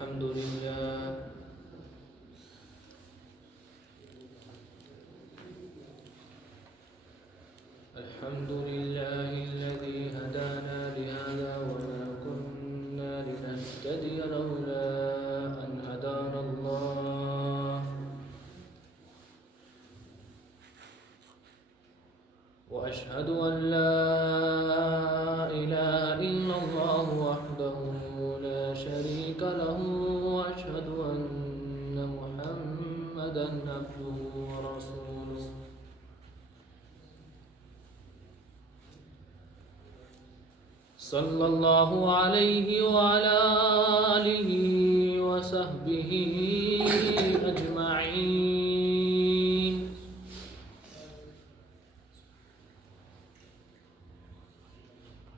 الحمد لله الحمد لله الذي هدانا لهذا وما كنا لنهتدي لولا أن هدانا الله وأشهد أن لا إله إلا الله وحده لا شريك له وأشهد أن محمدا عبده ورسوله صلى الله عليه وعلى آله وصحبه أجمعين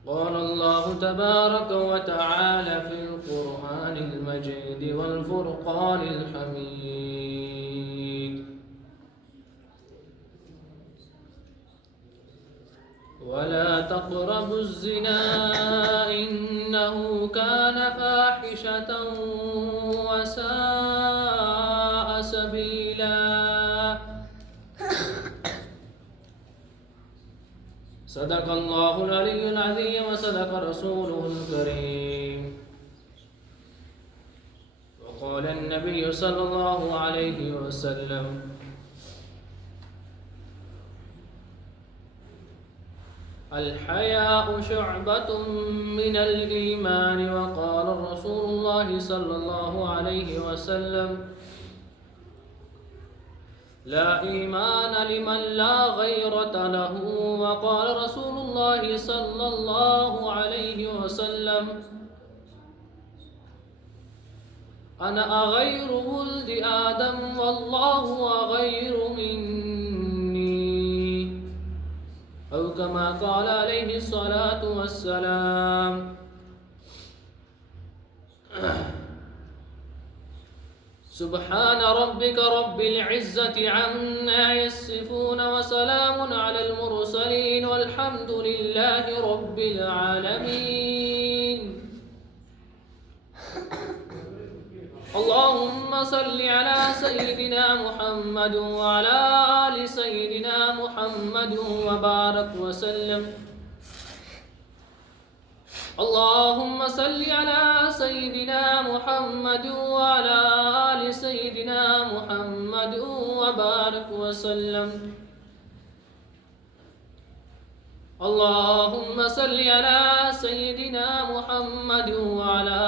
قال الله تبارك وتعالى في القرآن المجيد والفرقان الحميد ولا تقربوا الزنا إنه كان فاحشة وساء سبيلا صدق الله العلي العظيم وصدق رسوله الكريم وقال النبي صلى الله عليه وسلم الحياء شعبة من الإيمان وقال رسول الله صلى الله عليه وسلم لا إيمان لمن لا غيرة له وقال رسول الله صلى الله عليه وسلم أنا أغير ولد آدم والله أغير مني أو كما قال عليه الصلاة والسلام سبحان ربك رب العزة عما يصفون وسلام على المرسلين والحمد لله رب العالمين اللهم صل على سيدنا محمد وعلى آل سيدنا محمد وبارك وسلم اللهم صل على سيدنا محمد وعلى آل سيدنا محمد وبارك وسلم اللهم صل على سيدنا محمد وعلى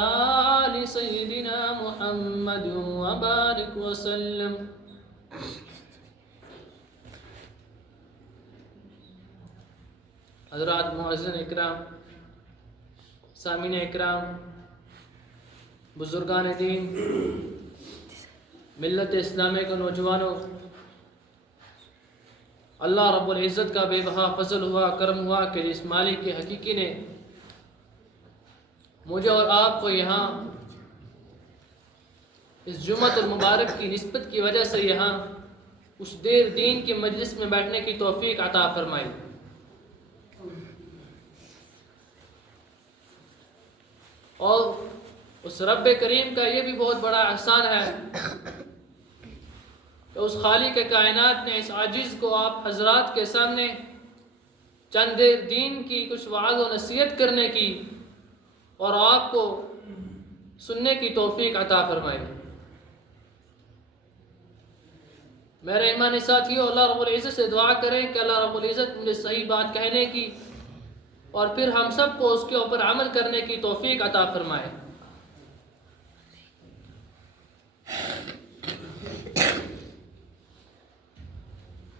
آل سيدنا محمد وبارك وسلم حضرات معززین اکرام سامعین اکرام بزرگان دین ملت اسلامیہ کے نوجوانوں اللہ رب العزت کا بے بہا فضل ہوا کرم ہوا کہ اس مالک کے حقیقی نے مجھے اور آپ کو یہاں اس جمعۃ المبارک کی نسبت کی وجہ سے یہاں کچھ دیر دین کی مجلس میں بیٹھنے کی توفیق عطا فرمائی اور اس رب کریم کا یہ بھی بہت بڑا احسان ہے کہ اس خالق کائنات نے اس عاجز کو آپ حضرات کے سامنے چند دیر دین کی کچھ وعظ و نصیحت کرنے کی اور آپ کو سننے کی توفیق عطا فرمائی۔ میرے ایمانی ساتھیوں، اللہ رب العزت سے دعا کریں کہ اللہ رب العزت مجھے صحیح بات کہنے کی اور پھر ہم سب کو اس کے اوپر عمل کرنے کی توفیق عطا فرمائے۔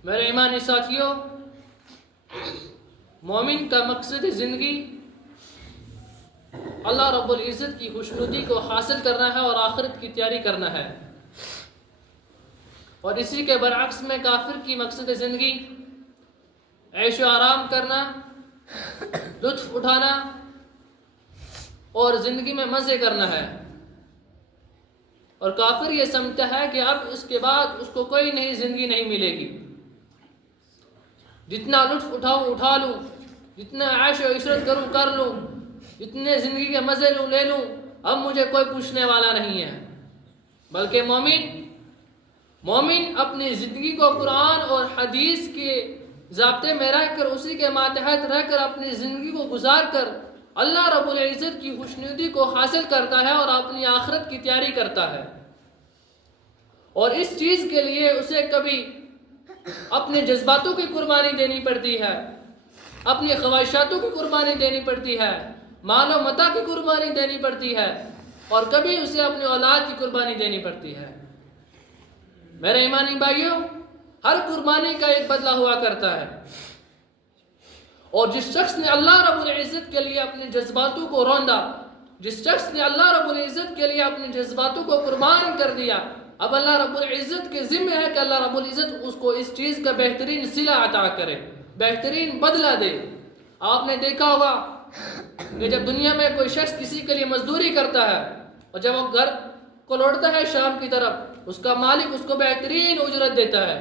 میرے ایمانی ساتھیوں، مومن کا مقصد زندگی اللہ رب العزت کی خوشنودی کو حاصل کرنا ہے اور آخرت کی تیاری کرنا ہے، اور اسی کے برعکس میں کافر کی مقصد زندگی عیش و آرام کرنا، لطف اٹھانا اور زندگی میں مزے کرنا ہے، اور کافر یہ سمجھتا ہے کہ اب اس کے بعد اس کو کوئی نئی زندگی نہیں ملے گی، جتنا لطف اٹھاؤں اٹھا لوں، جتنا عیش و عشرت کروں کر لوں، جتنے زندگی کے مزے لوں لے لوں، اب مجھے کوئی پوچھنے والا نہیں ہے۔ بلکہ مومن اپنی زندگی کو قرآن اور حدیث کے ضابطے میں رہ کر، اسی کے ماتحت رہ کر اپنی زندگی کو گزار کر اللہ رب العزت کی خوشنودی کو حاصل کرتا ہے اور اپنی آخرت کی تیاری کرتا ہے۔ اور اس چیز کے لیے اسے کبھی اپنے جذباتوں کی قربانی دینی پڑتی ہے، اپنی خواہشاتوں کی قربانی دینی پڑتی ہے، مال و متاع کی قربانی دینی پڑتی ہے، اور کبھی اسے اپنی اولاد کی قربانی دینی پڑتی ہے۔ میرے ایمانی بھائیوں، ہر قربانی کا ایک بدلہ ہوا کرتا ہے، اور جس شخص نے اللہ رب العزت کے لیے اپنے جذباتوں کو روندا، جس شخص نے اللہ رب العزت کے لیے اپنے جذباتوں کو قربان کر دیا، اب اللہ رب العزت کے ذمہ ہے کہ اللہ رب العزت اس کو اس چیز کا بہترین صلہ عطا کرے، بہترین بدلہ دے۔ آپ نے دیکھا ہوگا کہ جب دنیا میں کوئی شخص کسی کے لیے مزدوری کرتا ہے اور جب وہ گھر کو لوٹتا ہے شام کی طرف، اس کا مالک اس کو بہترین اجرت دیتا ہے۔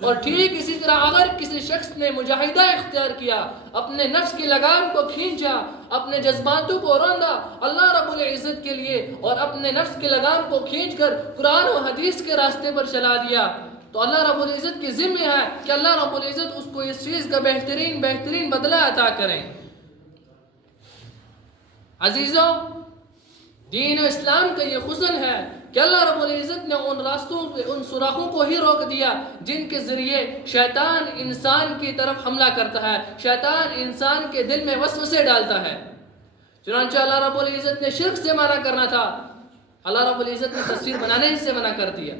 اور ٹھیک اسی طرح اگر کسی شخص نے مجاہدہ اختیار کیا، اپنے نفس کی لگام کو کھینچا، اپنے جذباتوں کو روندا اللہ رب العزت کے لیے، اور اپنے نفس کی لگام کو کھینچ کر قرآن و حدیث کے راستے پر چلا دیا، تو اللہ رب العزت کی ذمہ ہے کہ اللہ رب العزت اس کو اس چیز کا بہترین بدلہ عطا کریں۔ عزیزوں، دین و اسلام کا یہ حسن ہے کہ اللہ رب العزت نے ان راستوں ان سوراخوں کو ہی روک دیا جن کے ذریعے شیطان انسان کی طرف حملہ کرتا ہے، شیطان انسان کے دل میں وسوسے ڈالتا ہے۔ چنانچہ اللہ رب العزت نے شرک سے منع کرنا تھا، اللہ رب العزت نے تصویر بنانے سے منع کر دیا۔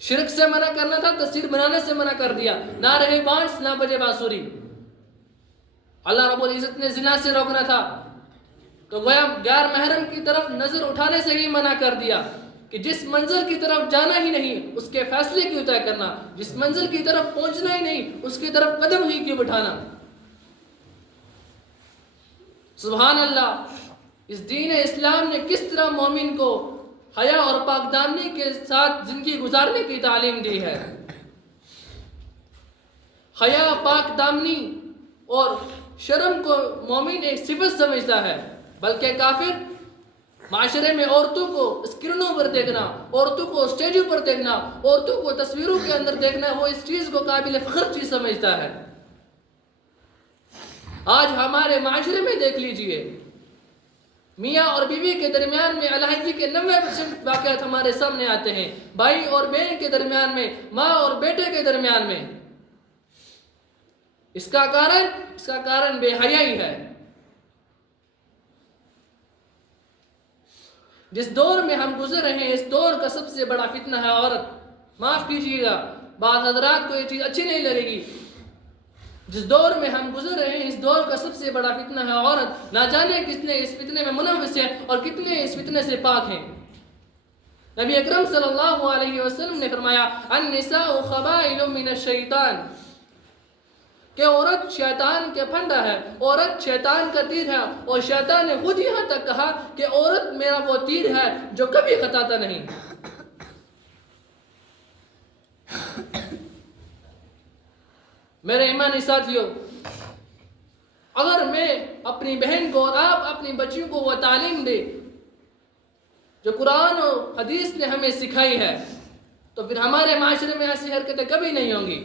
شرک سے منع کرنا تھا، تصویر بنانے سے منع کر دیا۔ نہ رہے بانس نہ بجے بانسری۔ اللہ رب العزت نے زنا سے روکنا تھا تو گویا غیر محرم کی طرف نظر اٹھانے سے ہی منع کر دیا کہ جس منزل کی طرف جانا ہی نہیں اس کے فیصلے کیوں طے کرنا، جس منزل کی طرف پہنچنا ہی نہیں اس کی طرف قدم ہی کیوں بٹھانا۔ سبحان اللہ، اس دین اسلام نے کس طرح مومن کو حیا اور پاک دامنی کے ساتھ زندگی گزارنے کی تعلیم دی ہے۔ حیا، پاک دامنی اور شرم کو مومن ایک صفت سمجھتا ہے، بلکہ کافر معاشرے میں عورتوں کو اسکرینوں پر دیکھنا، عورتوں کو اسٹیجوں پر دیکھنا، عورتوں کو تصویروں کے اندر دیکھنا، وہ اس چیز کو قابل فخر چیز سمجھتا ہے۔ آج ہمارے معاشرے میں دیکھ لیجئے، میاں اور بیوی کے درمیان میں علیحدگی کے 90% واقعات ہمارے سامنے آتے ہیں، بھائی اور بہن کے درمیان میں، ماں اور بیٹے کے درمیان میں۔ اس کا کارن بے حیائی ہے۔ جس دور میں ہم گزر رہے ہیں، اس دور کا سب سے بڑا فتنہ ہے عورت۔ معاف کیجیے گا، بعض حضرات کو یہ چیز اچھی نہیں لگے گی۔ جس دور میں ہم گزر رہے ہیں، اس دور کا سب سے بڑا فتنہ ہے عورت۔ نہ جانے کتنے اس فتنے میں ملوث ہیں اور کتنے اس فتنے سے پاک ہیں۔ نبی اکرم صلی اللہ علیہ وسلم نے فرمایا النساء خبائل من الشیطان، کہ عورت شیطان کے پھندا ہے، عورت شیطان کا تیر ہے، اور شیطان نے خود یہاں تک کہا کہ عورت میرا وہ تیر ہے جو کبھی خطاتا نہیں۔ میرے ایمانی ساتھیوں، اگر میں اپنی بہن کو اور آپ اپنی بچیوں کو وہ تعلیم دے جو قرآن و حدیث نے ہمیں سکھائی ہے، تو پھر ہمارے معاشرے میں ایسی حرکتیں کبھی نہیں ہوں گی۔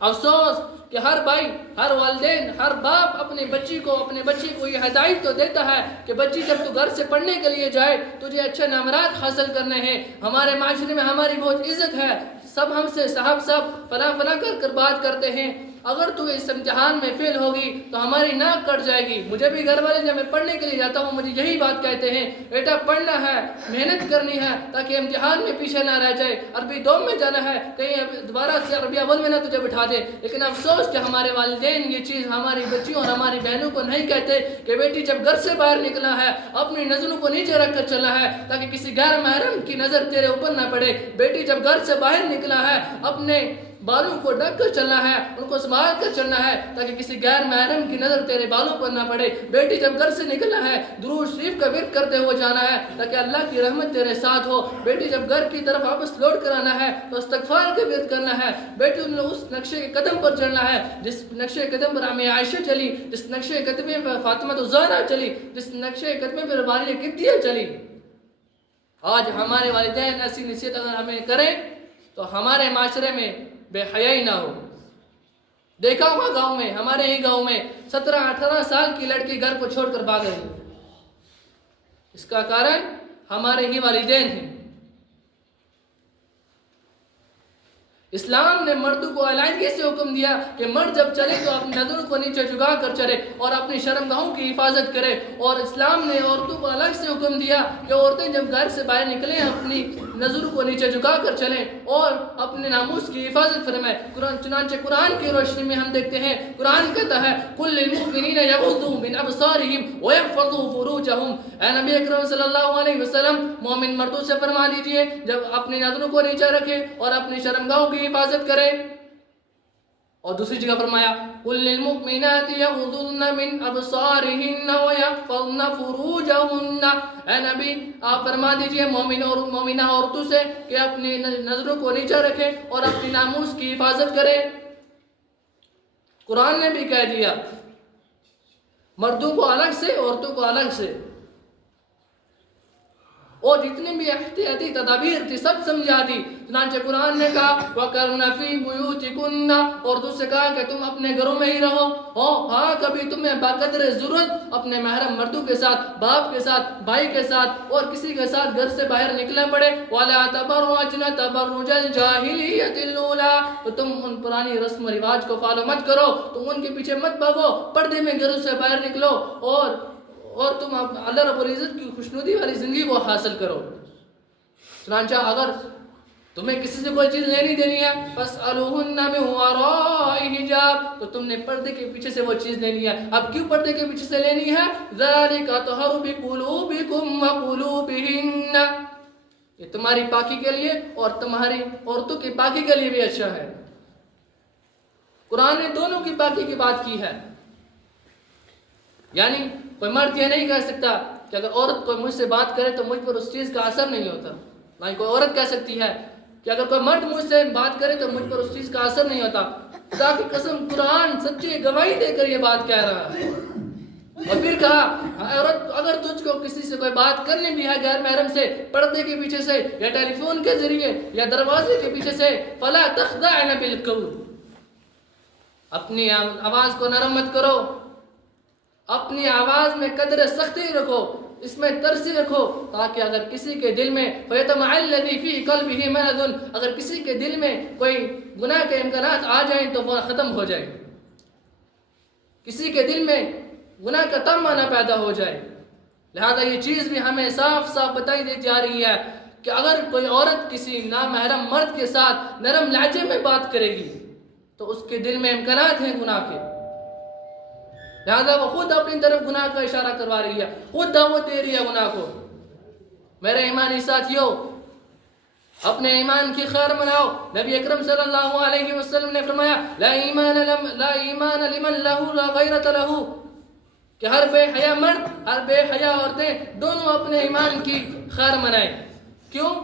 افسوس کہ ہر بھائی، ہر والدین، ہر باپ اپنے بچے کو یہ ہدایت تو دیتا ہے کہ بچی جب تو گھر سے پڑھنے کے لیے جائے تجھے اچھے نمرات حاصل کرنے ہیں۔ ہمارے معاشرے میں ہماری بہت عزت ہے، سب ہم سے صاحب فلاں کر بات کرتے ہیں، اگر تو اس امتحان میں فیل ہوگی تو ہماری ناک کٹ جائے گی۔ مجھے بھی گھر والے جب میں پڑھنے کے لیے جاتا ہوں مجھے یہی بات کہتے ہیں، بیٹا پڑھنا ہے، محنت کرنی ہے تاکہ امتحان میں پیچھے نہ رہ جائے، عربی دوم میں جانا ہے، کہیں دوبارہ سے عربی اول میں نہ تجھے بٹھا دے۔ لیکن افسوس کہ ہمارے والدین یہ چیز ہماری بچیوں اور ہماری بہنوں کو نہیں کہتے کہ بیٹی جب گھر سے باہر نکلا ہے اپنی نظروں کو نیچے رکھ کر چلا ہے تاکہ کسی غیر محرم کی نظر تیرے اوپر نہ پڑے۔ بیٹی جب گھر سے باہر نکلا ہے اپنے بالوں کو ڈھک کر چلنا ہے، ان کو سنبھال کر چلنا ہے تاکہ کسی غیر محرم کی نظر تیرے بالوں پر نہ پڑے۔ بیٹی جب گھر سے نکلنا ہے درود شریف کا ورد کرتے ہوئے جانا ہے تاکہ اللہ کی رحمت تیرے ساتھ ہو۔ بیٹی جب گھر کی طرف واپس لوٹ کر آنا ہے تو استغفار کا ورد کرنا ہے۔ بیٹی نے اس نقشے کے قدم پر چلنا ہے جس نقشے کے قدم پر امی عائشہ چلی، جس نقشے کے قدم پر فاطمہ الزہرا چلی، جس نقشے کے قدم پر ماریہ قبطیہ چلی۔ آج ہمارے والدین ایسی نصیحت اگر ہمیں کریں تو ہمارے معاشرے میں بے حیائی نہ ہو۔ دیکھا ہوگا گاؤں میں، ہمارے ہی گاؤں میں 17-18 سال کی لڑکی گھر کو چھوڑ کر بھاگ رہی ہے۔ اس کا کارن ہمارے ہی والدین ہیں۔ اسلام نے مردوں کو علیحدگی سے حکم دیا کہ مرد جب چلے تو اپنی نظروں کو نیچے جھکا کر چلے اور اپنی شرمگاہوں کی حفاظت کرے، اور اسلام نے عورتوں کو الگ سے حکم دیا کہ عورتیں جب گھر سے باہر نکلیں اپنی نظروں کو نیچے جھکا کر چلیں اور اپنے ناموس کی حفاظت فرمائیں۔ چنانچہ قرآن کی روشنی میں ہم دیکھتے ہیں، قرآن کہتا ہے قُلْ لِلْمُؤْمِنِينَ يَغُضُّوا مِنْ أَبْصَارِهِمْ وَيَحْفَظُوا فُرُوجَهُمْ۔ اے نبی اکرم صلی اللہ علیہ وسلم، مومن مردوں سے فرما دیجئے جب اپنی نظروں کو نیچے رکھے اور اپنی شرمگاہوں کی حفاظت کرے۔ اور دوسری جگہ فرمایا قُلْ لِلْمُؤْمِنَاتِ يَغْضُضْنَ مِنْ أَبْصَارِهِنَّ وَيَحْفَظْنَ فُرُوجَهُنَّ۔ اے نبی آپ فرما دیجئے مومن اور مومنہ عورتوں سے کہ اپنی نظروں کو نیچے رکھے اور اپنی ناموس کی حفاظت کرے۔ قرآن نے بھی کہہ دیا مردوں کو الگ سے عورتوں کو الگ سے، اور جتنی بھی احتیاطی تدابیر تھی سب سمجھا دی۔ چنانچہ قرآن نے کہا وَقَرْنَ فِي بُيُوتِكُنَّ، عورتوں سے کہا کہ تم اپنے گھروں میں ہی رہو۔ ہاں کبھی تمہیں بقدر ضرورت اپنے محرم مردوں کے ساتھ، باپ کے ساتھ، بھائی کے ساتھ اور کسی کے ساتھ گھر سے باہر نکلنا پڑے۔ وَلَا تَبَرَّجْنَ تَبَرُّجَ الْجَاهِلِيَّةِ الْأُولَىٰ، تو تم ان پرانی رسم و رواج کو فالو مت کرو، تم ان کے پیچھے مت بھاگو، پردے میں گھروں سے باہر نکلو اور تم اللہ رب العزت کی خوشنودی والی زندگی کو حاصل کرو۔ چنانچہ اگر تمہیں کسی سے کوئی چیز لینی دینی ہے فَاسْأَلُوهُنَّ مِنْ وَرَاءِ حِجَابٍ، تو تم نے پردے کے پیچھے سے وہ چیز لینی ہے۔ اب کیوں پردے کے پیچھے سے لینی ہے؟ ذَلِكَ أَطْهَرُ بِقُلُوبِكُمْ وَقُلُوبِهِنَّ، یہ تمہاری پاکی کے لیے اور تمہاری عورتوں کی پاکی کے لیے بھی اچھا ہے۔ قرآن نے دونوں کی پاکی کی بات کی ہے، یعنی کوئی مرد یہ نہیں کہہ سکتا کہ اگر عورت کوئی مجھ سے بات کرے تو مجھ پر اس چیز کا اثر نہیں ہوتا، نہ ہی کوئی عورت کہہ سکتی ہے کہ اگر کوئی مرد مجھ سے بات کرے تو مجھ پر اس چیز کا اثر نہیں ہوتا۔ خدا کی قسم قرآن سچی گواہی دے کر یہ بات کہہ رہا ہے۔ اور پھر کہا عورت اگر تجھ کو کسی سے کوئی بات کرنی بھی ہے غیر محرم سے، پردے کے پیچھے سے یا ٹیلی فون کے ذریعے یا دروازے کے پیچھے سے، فَلَا تَخْضَعْنَ بِالْقَوْلِ، اپنی آواز کو نرم مت کرو، اپنی آواز میں قدر سختی رکھو، اس میں ترسی رکھو، تاکہ اگر کسی کے دل میں فَيَطْمَعَ الَّذِي فِي قَلْبِهِ مَرَضٌ، اگر کسی کے دل میں کوئی گناہ کے امکانات آ جائیں تو وہ ختم ہو جائے، کسی کے دل میں گناہ کا تمنا نہ پیدا ہو جائے۔ لہذا یہ چیز بھی ہمیں صاف صاف بتائی دی جا رہی ہے کہ اگر کوئی عورت کسی نامحرم مرد کے ساتھ نرم لہجے میں بات کرے گی تو اس کے دل میں امکانات ہیں گناہ کے، لہذا وہ خود اپنی طرف گناہ کا اشارہ کروا رہی ہے، خود دعوت دے رہی ہے گناہ کو۔ میرے ایمانی ساتھیوں، اپنے ایمان کی خیر مناؤ۔ نبی اکرم صلی اللہ علیہ وسلم نے فرمایا لا ایمان لمن لا غیرت لہو، کہ ہر بے حیا مرد ہر بے حیا عورتیں دونوں اپنے ایمان کی خیر منائیں۔ کیوں؟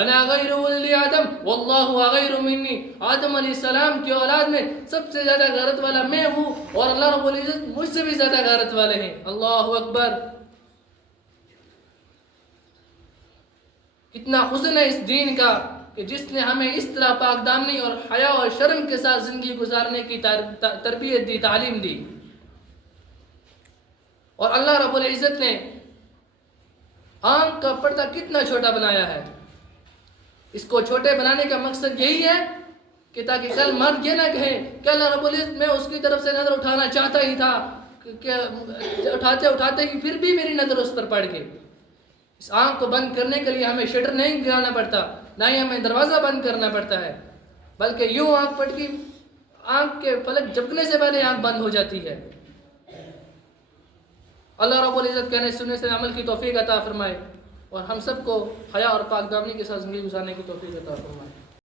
انا غیر ولد آدم واللہ غیر منی، آدم علیہ السلام کی اولاد میں سب سے زیادہ غیرت والا میں ہوں اور اللہ رب العزت مجھ سے بھی زیادہ غیرت والے ہیں۔ اللہ اکبر! کتنا حسن ہے اس دین کا کہ جس نے ہمیں اس طرح پاک دامنی اور حیا اور شرم کے ساتھ زندگی گزارنے کی تربیت دی، تعلیم دی۔ اور اللہ رب العزت نے آنکھ کا پردہ کتنا چھوٹا بنایا ہے۔ اس کو چھوٹے بنانے کا مقصد یہی ہے کہ تاکہ کل مرد یہ نہ کہے کہ اللہ رب العزت میں اس کی طرف سے نظر اٹھانا چاہتا ہی تھا کہ اٹھاتے اٹھاتے ہی پھر بھی میری نظر اس پر پڑ گئی۔ اس آنکھ کو بند کرنے کے لیے ہمیں شٹر نہیں گرانا پڑتا، نہ ہی ہمیں دروازہ بند کرنا پڑتا ہے، بلکہ یوں آنکھ پٹکی، آنکھ کے پلک جھپکنے سے پہلے آنکھ بند ہو جاتی ہے۔ اللہ رب العزت کہنے سننے سے عمل کی توفیق عطا فرمائے اور ہم سب کو حیا اور پاک دامنی کے ساتھ زندگی گزارنے کی توفیق عطا فرمائے۔